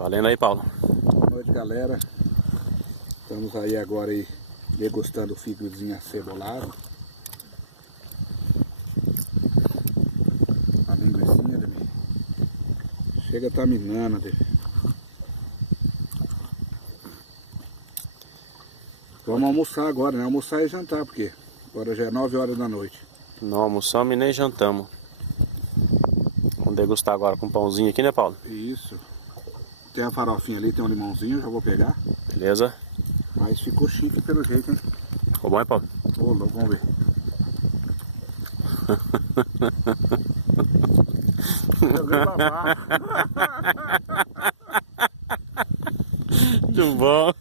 Valendo aí, Paulo. Boa noite, galera. Estamos aí agora aí degustando o fígadozinho acebolado. A linguicinha dele. Chega a tá minando dele. Vamos almoçar agora, né? Almoçar e jantar, porque agora já é 9 horas da noite. Não almoçamos e nem jantamos. Vamos degustar agora com um pãozinho aqui, né, Paulo? Isso. Tem a farofinha ali, tem um limãozinho, já vou pegar. Beleza? Mas ficou chique pelo jeito, hein? Ficou bom, hein, Paulo? Ô, louco, vamos ver. Joguei babá. Muito bom.